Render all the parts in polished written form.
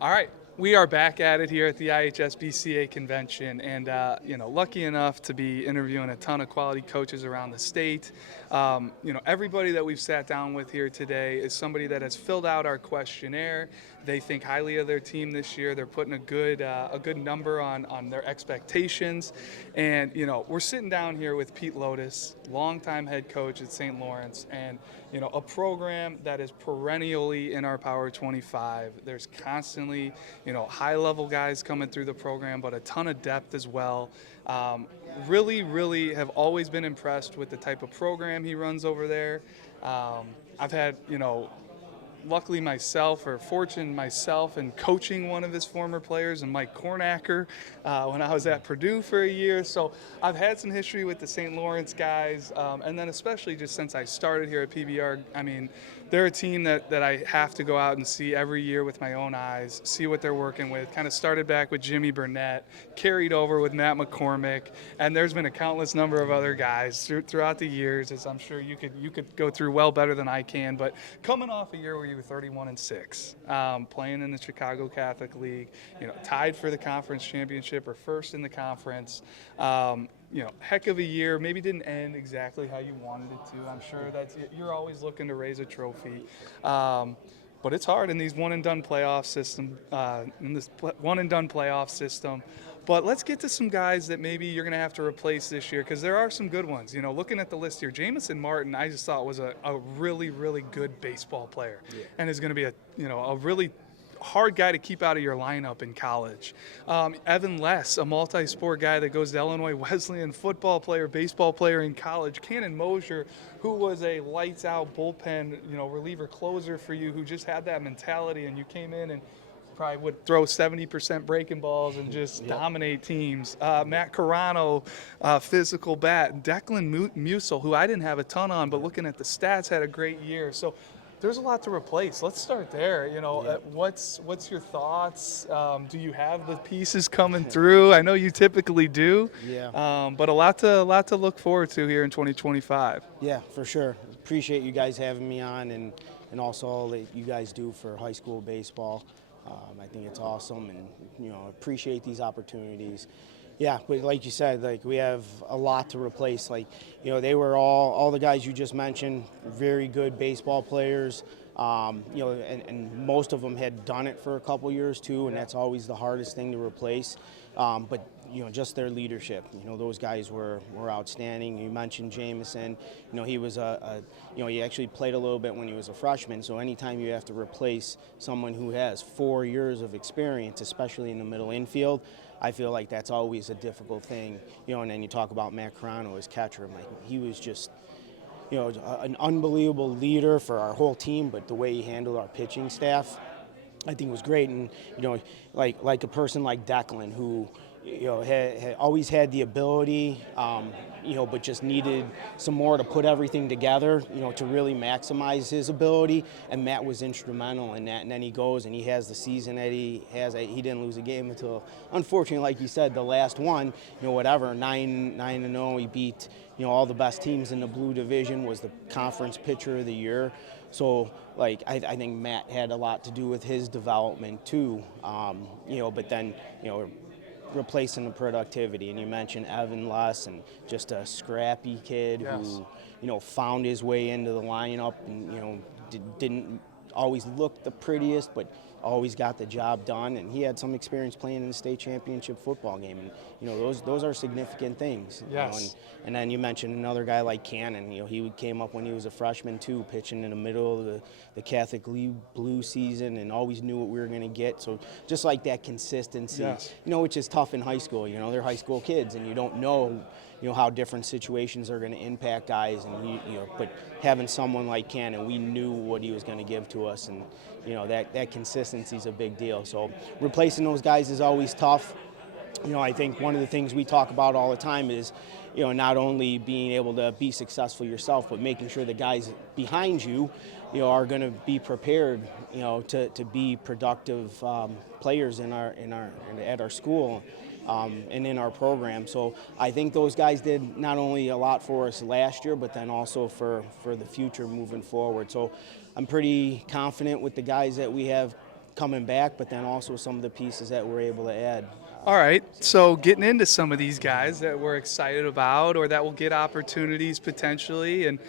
All right, we are back at it here at the IHSBCA convention, and lucky enough to be interviewing a ton of quality coaches around the state. Everybody that we've sat down with here today is somebody that has filled out our questionnaire. They think highly of their team this year. They're putting a good number on their expectations, and we're sitting down here with Pete Lotus, longtime head coach at St. Laurence, and a program that is perennially in our Power 25. There's constantly, high-level guys coming through the program, but a ton of depth as well. Really have always been impressed with the type of program he runs over there. I've had, luckily myself, or fortune myself, in coaching one of his former players, and Mike Cornacker, when I was at Purdue for a year. So I've had some history with the St. Lawrence guys, and then especially just since I started here at PBR, I mean, they're a team that I have to go out and see every year with my own eyes, see what they're working with. Kind of started back with Jimmy Burnett, carried over with Matt McCormick, and there's been a countless number of other guys throughout the years, as I'm sure you could go through well better than I can. But coming off a year where you were 31-6, playing in the Chicago Catholic League, tied for the conference championship or first in the conference. Heck of a year. Maybe didn't end exactly how you wanted it to. I'm sure you're always looking to raise a trophy, but it's hard in these one-and-done playoff system. But let's get to some guys that maybe you're going to have to replace this year, because there are some good ones. Looking at the list here, Jamison Martin, I just thought was a really, really good baseball player, and is going to be a really hard guy to keep out of your lineup in college. Evan Less, a multi-sport guy that goes to Illinois Wesleyan, football player, baseball player in college. Cannon Mosier, who was a lights-out bullpen, reliever closer for you, who just had that mentality, and you came in and probably would throw 70% breaking balls and just dominate teams. Matt Carano, physical bat. Declan Musel, who I didn't have a ton on, but looking at the stats, had a great year. So there's a lot to replace. Let's start there. What's your thoughts? Do you have the pieces coming through? I know you typically do. Yeah. But a lot to look forward to here in 2025. Yeah, for sure. Appreciate you guys having me on, and also all that you guys do for high school baseball. I think it's awesome, and appreciate these opportunities. Yeah, but like you said, we have a lot to replace. They were all the guys you just mentioned, very good baseball players. And most of them had done it for a couple years too, and that's always the hardest thing to replace. But just their leadership. Those guys were outstanding. You mentioned Jamison. He was he actually played a little bit when he was a freshman. So anytime you have to replace someone who has 4 years of experience, especially in the middle infield, I feel like that's always a difficult thing. And then you talk about Matt Carano as catcher. He was just an unbelievable leader for our whole team, but the way he handled our pitching staff, I think was great. And like a person like Declan, who had always had the ability, but just needed some more to put everything together, to really maximize his ability. And Matt was instrumental in that. And then he goes and he has the season that he has. He didn't lose a game until, unfortunately, like you said, the last one. 9-0. He beat all the best teams in the Blue Division. Was the conference pitcher of the year. So, I think Matt had a lot to do with his development too. But then, replacing the productivity. And you mentioned Evan Less, and just a scrappy kid who, found his way into the lineup, and, didn't always look the prettiest, but always got the job done. And he had some experience playing in the state championship football game. And, those are significant things. Yes. And then you mentioned another guy like Cannon. He came up when he was a freshman too, pitching in the middle of the Catholic League blue season, and always knew what we were going to get. So just like that consistency, which is tough in high school. They're high school kids, and you don't know how different situations are going to impact guys. And but having someone like Cannon, we knew what he was going to give to us, and that consistency is a big deal. So replacing those guys is always tough. I think one of the things we talk about all the time is, not only being able to be successful yourself, but making sure the guys behind you, are going to be prepared, to be productive players at our school. And in our program. So I think those guys did not only a lot for us last year, but then also for the future moving forward. So I'm pretty confident with the guys that we have coming back, but then also some of the pieces that we're able to add. All right, so getting into some of these guys that we're excited about or that will get opportunities potentially, and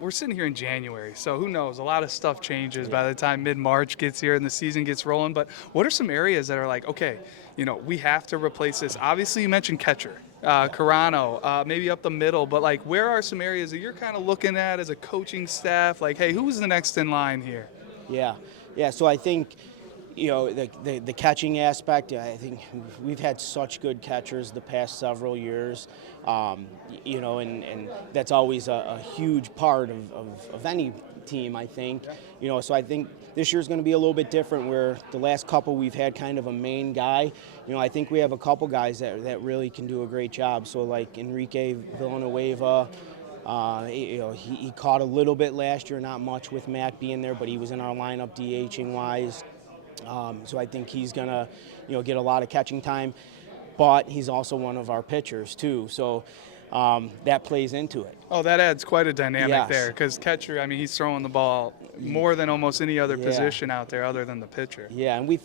we're sitting here in January, so who knows? A lot of stuff changes by the time mid-March gets here and the season gets rolling. But what are some areas that are like, okay, we have to replace this? Obviously, you mentioned catcher, Carano, maybe up the middle, but like, where are some areas that you're kind of looking at as a coaching staff? Like, hey, who's the next in line here? Yeah. So I think, the catching aspect, I think we've had such good catchers the past several years, and that's always a huge part of any team, I think. So I think this year's going to be a little bit different, where the last couple we've had kind of a main guy. I think we have a couple guys that really can do a great job. So like Enrique Villanueva, he caught a little bit last year, not much with Matt being there, but he was in our lineup DHing wise. So I think he's gonna, get a lot of catching time, but he's also one of our pitchers too. So that plays into it. Oh, that adds quite a dynamic Yes. there, because catcher, I mean, he's throwing the ball more than almost any other position out there other than the pitcher. Yeah, and we've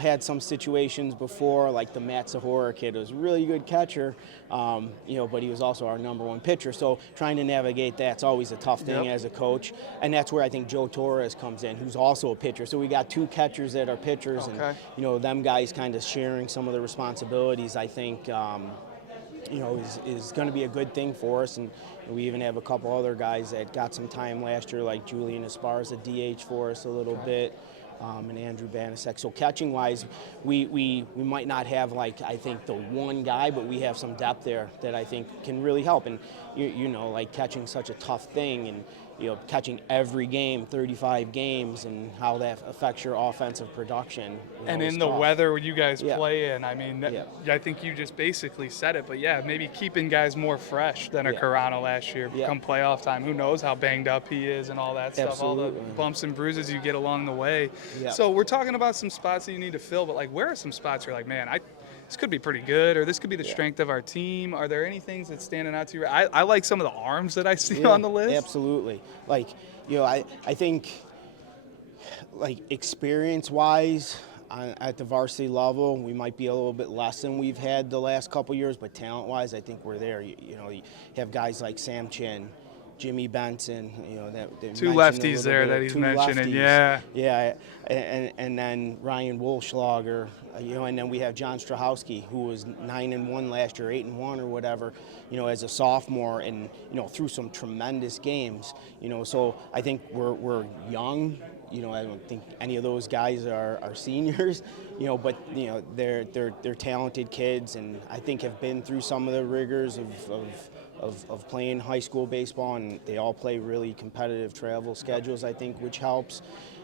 had some situations before, like the Matt Zahora kid was a really good catcher, but he was also our number one pitcher. So trying to navigate that's always a tough thing as a coach, and that's where I think Joe Torres comes in, who's also a pitcher. So we got two catchers that are pitchers, and them guys kind of sharing some of the responsibilities. I think. Is going to be a good thing for us. And we even have a couple other guys that got some time last year, like Julian Esparza, DH for us a little bit, and Andrew Banasek. So catching-wise, we might not have, like, I think the one guy, but we have some depth there that I think can really help. And, like catching such a tough thing, and, catching every game, 35 games, and how that affects your offensive production. And in the weather you guys Yeah. play in, I mean, I think you just basically said it, but maybe keeping guys more fresh than a Carano last year. Come playoff time, who knows how banged up he is and all that stuff, all the bumps and bruises you get along the way. So we're talking about some spots that you need to fill, but like, where are some spots you're like, man, this could be pretty good, or this could be the strength of our team? Are there any things that's standing out to you? I like some of the arms that I see on the list. Absolutely. Like, I think, like, experience-wise, at the varsity level, we might be a little bit less than we've had the last couple years, but talent-wise, I think we're there. You have guys like Sam Chin, Jimmy Benson, that two lefties there that he's mentioning, Yeah, and then Ryan Wolfschlager, and then we have John Strahowski, who was 9-1 last year, 8-1 or whatever, as a sophomore, and through some tremendous games, So I think we're young. I don't think any of those guys are seniors, but they're talented kids, and I think have been through some of the rigors of playing high school baseball, and they all play really competitive travel schedules, I think, which helps.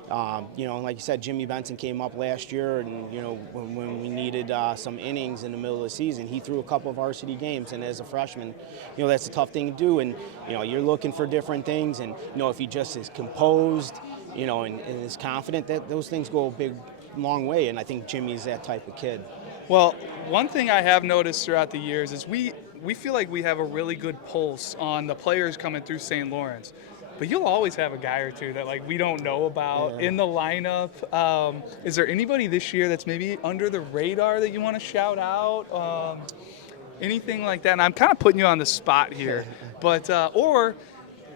Like you said, Jimmy Benson came up last year, and when we needed some innings in the middle of the season, he threw a couple of varsity games, and as a freshman, that's a tough thing to do, and you're looking for different things, and if he just is composed, and is confident, that those things go a long way, and I think Jimmy's that type of kid. Well, one thing I have noticed throughout the years is we feel like we have a really good pulse on the players coming through St. Lawrence. But you'll always have a guy or two that like we don't know about in the lineup. Is there anybody this year that's maybe under the radar that you want to shout out? Anything like that? And I'm kind of putting you on the spot here, but or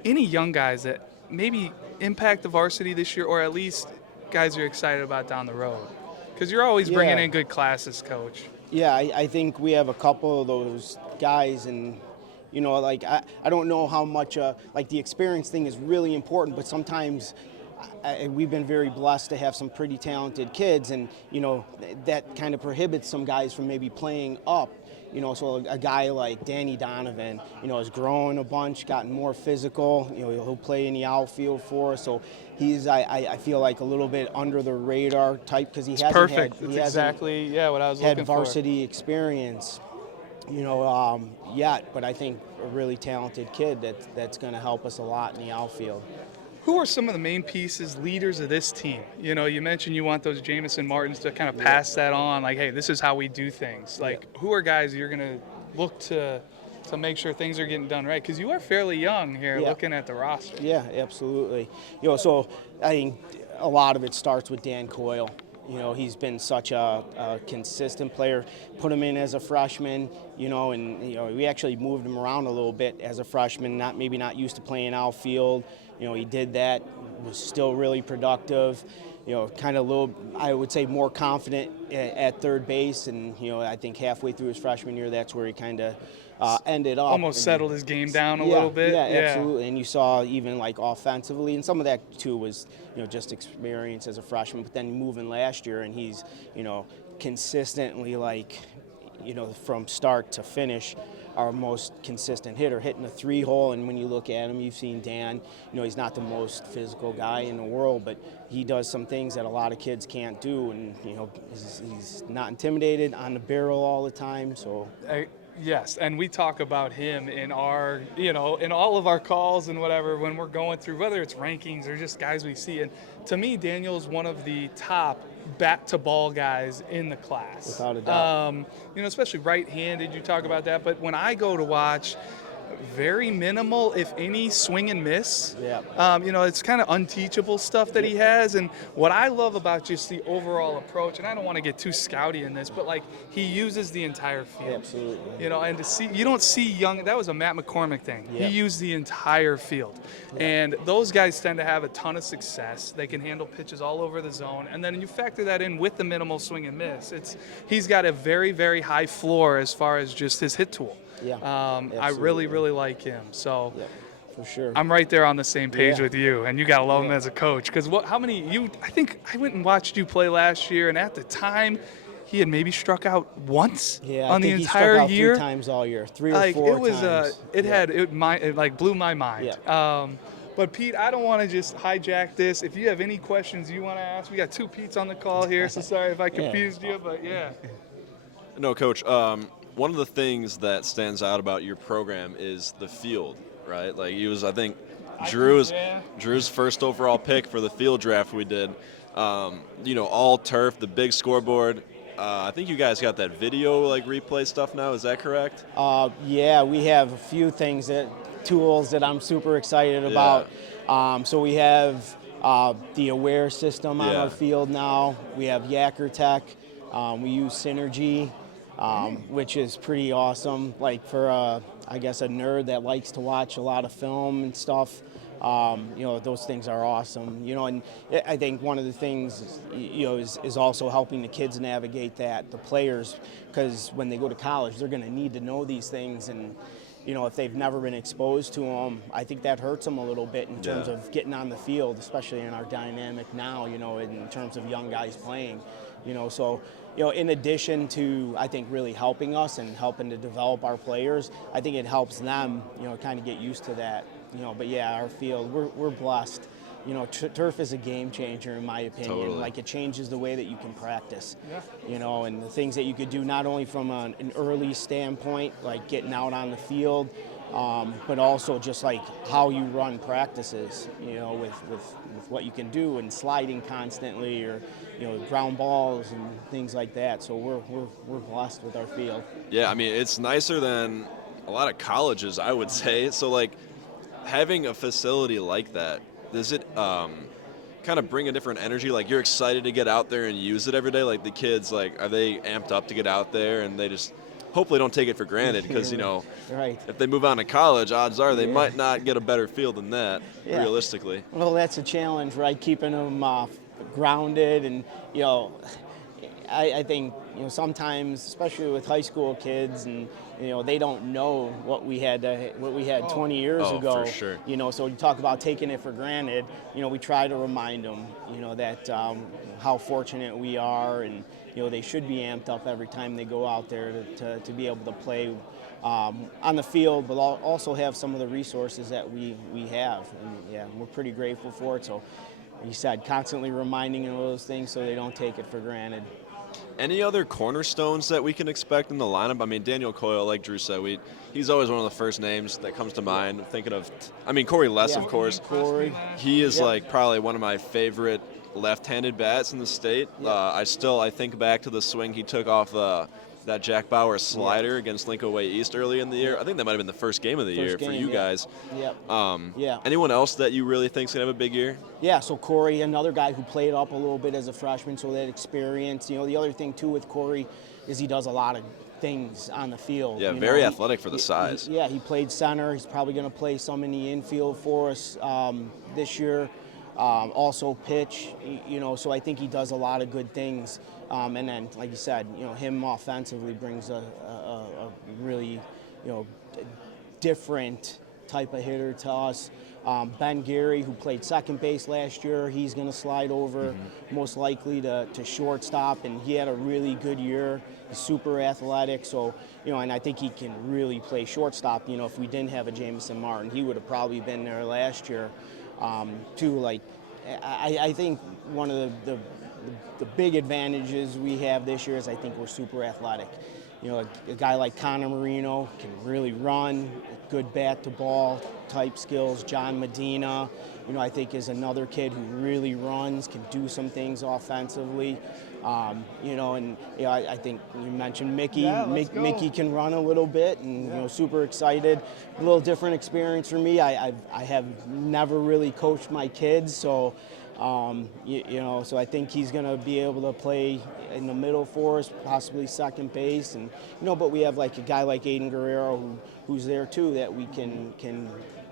any young guys that maybe impact the varsity this year, or at least guys you're excited about down the road? Because you're always bringing in good classes, Coach. Yeah, I think we have a couple of those guys, and I don't know how much the experience thing is really important, but sometimes we've been very blessed to have some pretty talented kids, and that kind of prohibits some guys from maybe playing up. So a guy like Danny Donovan, has grown a bunch, gotten more physical. He'll play in the outfield for us. So he's, I feel like, a little bit under the radar type, because he hasn't perfect. Had, That's exactly what I was looking for. Had varsity experience, yet. But I think a really talented kid that's going to help us a lot in the outfield. Who are some of the main pieces, leaders of this team? You mentioned you want those Jamison Martins to kind of pass that on, like, hey, this is how we do things. Like, who are guys you're going to look to make sure things are getting done right? Because you are fairly young here looking at the roster. Yeah, absolutely. So I think a lot of it starts with Dan Coyle. He's been such a consistent player. Put him in as a freshman, and we actually moved him around a little bit as a freshman. Maybe not used to playing outfield. He did that. Was still really productive. Kind of a little, I would say, more confident at third base. And I think halfway through his freshman year, that's where he kind of ended up. Almost settled his game down a little bit. Yeah, absolutely. And you saw even like offensively, and some of that too was just experience as a freshman. But then moving last year, and he's consistently from start to finish our most consistent hitter, hitting a 3-hole. And when you look at him, you've seen Dan. He's not the most physical guy in the world, but he does some things that a lot of kids can't do. And he's not intimidated, on the barrel all the time. So. Yes, and we talk about him in our, in all of our calls and whatever when we're going through, whether it's rankings or just guys we see. And to me, Daniel's one of the top bat-to-ball guys in the class. Without a doubt. Especially right-handed, you talk about that. But when I go to watch, very minimal, if any, swing and miss. Yeah. It's kind of unteachable stuff that he has. And what I love about just the overall approach, and I don't want to get too scouty in this, but he uses the entire field. Absolutely. And to see, you don't see young, that was a Matt McCormick thing. Yeah. He used the entire field. Yeah. And those guys tend to have a ton of success. They can handle pitches all over the zone. And then you factor that in with the minimal swing and miss. He's got a very, very high floor as far as just his hit tool. Yeah, I really, really like him. So yeah, for sure. I'm right there on the same page with you, and you got to love him as a coach. Because I think I went and watched you play last year, and at the time, he had maybe struck out once on the entire he struck out year. 3 times all year, 3 or 4 times. It blew my mind. Yeah. But Pete, I don't want to just hijack this. If you have any questions you want to ask, we got 2 Petes on the call here, so sorry if I confused you, but yeah. No, Coach. One of the things that stands out about your program is the field, right? Like he was, I think, Drew's first overall pick for the field draft we did. All turf, the big scoreboard. I think you guys got that video replay stuff now. Is that correct? Yeah, we have a few tools that I'm super excited about. So we have the Aware system on our field now. We have Yacker Tech. We use Synergy. Which is pretty awesome, for a nerd that likes to watch a lot of film and stuff. Those things are awesome. And I think one of the things, is also helping the kids navigate that, the players, because when they go to college, they're going to need to know these things. And, if they've never been exposed to them, I think that hurts them a little bit in terms of getting on the field, especially in our dynamic now, in terms of young guys playing. So in addition to, I think, really helping us and helping to develop our players, I think it helps them, kind of get used to that. But yeah, our field, we're blessed. Turf is a game changer in my opinion. Totally. It changes the way that you can practice. Yeah. And the things that you could do not only from an early standpoint, like getting out on the field, but also just how you run practices, with what you can do and sliding constantly, or ground balls and things like that. So we're blessed with our field. Yeah, I mean it's nicer than a lot of colleges, I would say. So having a facility like that, does it kind of bring a different energy? You're excited to get out there and use it every day. The kids, are they amped up to get out there, and they just hopefully don't take it for granted, because right. If they move on to college, odds are they might not get a better field than that, realistically. Well, that's a challenge, right? Keeping them grounded, and I think sometimes, especially with high school kids, and they don't know what we had 20 years ago. For sure. So you talk about taking it for granted. We try to remind them, that how fortunate we are, and they should be amped up every time they go out there to be able to play on the field, but also have some of the resources that we have. And we're pretty grateful for it. So, you said, constantly reminding them of those things so they don't take it for granted. Any other cornerstones that we can expect in the lineup? I mean, Daniel Coyle, like Drew said, he's always one of the first names that comes to mind. Thinking of, Corey Less, of course. Corey. He is probably one of my favorite left-handed bats in the state. I think back to the swing he took off that that Jack Bauer slider against Lincoln Way East early in the year. I think that might have been the first game of the year for you guys. Yep. Anyone else that you really think's gonna have a big year? Yeah, so Corey, another guy who played up a little bit as a freshman, so that experience. The other thing too with Corey is he does a lot of things on the field. Yeah, very athletic for the size. He played center. He's probably going to play some in the infield for us this year. Also pitch, so I think he does a lot of good things. And then, like you said, him offensively brings a really, different type of hitter to us. Ben Gary, who played second base last year, he's going to slide over most likely to shortstop, and he had a really good year. He's super athletic, so, and I think he can really play shortstop. If we didn't have a Jamison Martin, he would have probably been there last year, too. Like, I think one of the big advantages we have this year is I think we're super athletic. A guy like Connor Marino can really run, good bat-to-ball type skills. John Medina, I think is another kid who really runs, can do some things offensively. I think you mentioned Mickey. Mickey can run a little bit, and super excited. A little different experience for me. I have never really coached my kids, so. So I think he's going to be able to play in the middle for us, possibly second base, and but we have like a guy like Aiden Guerrero who's there too that we can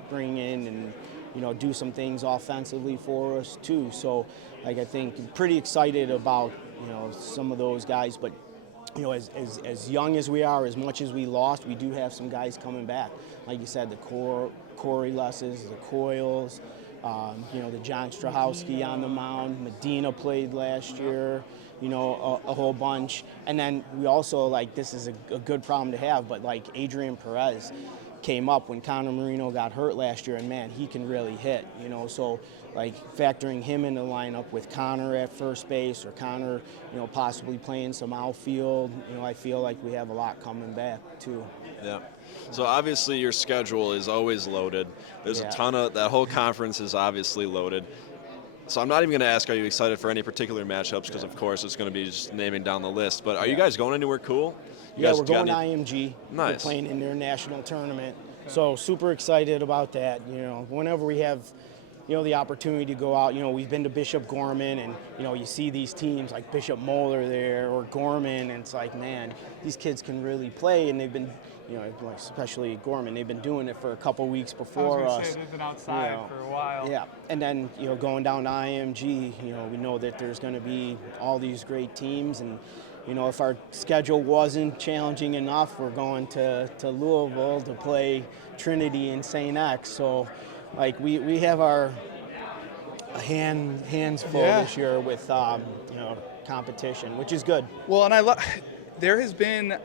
bring in and do some things offensively for us too. So like I think pretty excited about some of those guys, but as young as we are, as much as we lost, we do have some guys coming back. Like you said, the Corey Lesses, the Coyles. The John Strahowski on the mound. Medina played last year, a whole bunch. And then we also, this is a good problem to have, but Adrian Perez came up when Connor Marino got hurt last year, and man, he can really hit, so factoring him in the lineup with Connor at first base, or Connor, possibly playing some outfield, I feel like we have a lot coming back too. Yeah. So obviously your schedule is always loaded. There's a ton of, that whole conference is obviously loaded. So I'm not even going to ask, are you excited for any particular matchups? Because of course it's going to be just naming down the list. But are you guys going anywhere cool? We're going to IMG. Nice. We're playing in their national tournament. So super excited about that. Whenever we have, the opportunity to go out, we've been to Bishop Gorman, and, you see these teams like Bishop Moeller there or Gorman, and it's like, man, these kids can really play, and they've been, especially Gorman, they've been doing it for a couple weeks before us. They've been outside for a while. Yeah, and then, going down to IMG, we know that there's going to be all these great teams, and, if our schedule wasn't challenging enough, we're going to Louisville to play Trinity and St. X. So, we have our hands full this year with, competition, which is good. Well, and there has been,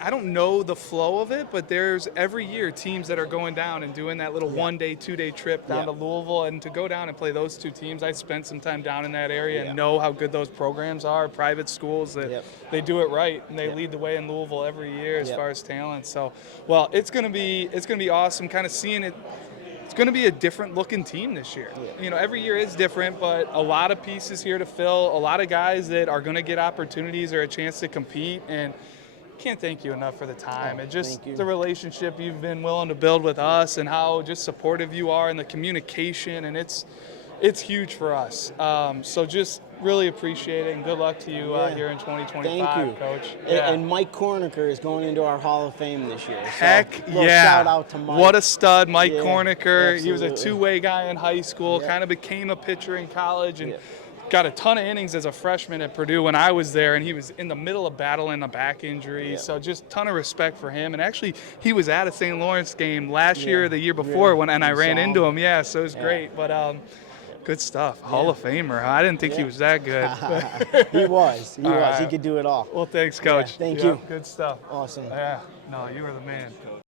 I don't know the flow of it, but there's every year teams that are going down and doing that little 1 day, 2 day trip down to Louisville, and to go down and play those two teams. I spent some time down in that area and know how good those programs are, private schools that they do it right, and they lead the way in Louisville every year as far as talent. So, well, it's gonna be awesome kind of seeing it. It's going to be a different looking team this year. Every year is different, but a lot of pieces here to fill, a lot of guys that are going to get opportunities or a chance to compete, and can't thank you enough for the time and just the relationship you've been willing to build with us, and how just supportive you are, and the communication, and it's huge for us. So just really appreciate it, and good luck to you here in 2025, Thank you. Coach. And Mike Cornicker is going into our Hall of Fame this year. Heck so, shout out to Mike. What a stud, Mike Cornicker. Absolutely. He was a two-way guy in high school, kind of became a pitcher in college, and got a ton of innings as a freshman at Purdue when I was there, and he was in the middle of battling a back injury. So just ton of respect for him. And actually, he was at a St. Lawrence game last year or the year before when I ran into him. So it was great. But good stuff. Hall of Famer. I didn't think he was that good. He was. He could do it all. Well, thanks, Coach. Thank you. Good stuff. Awesome. Yeah. No, you were the man, Coach.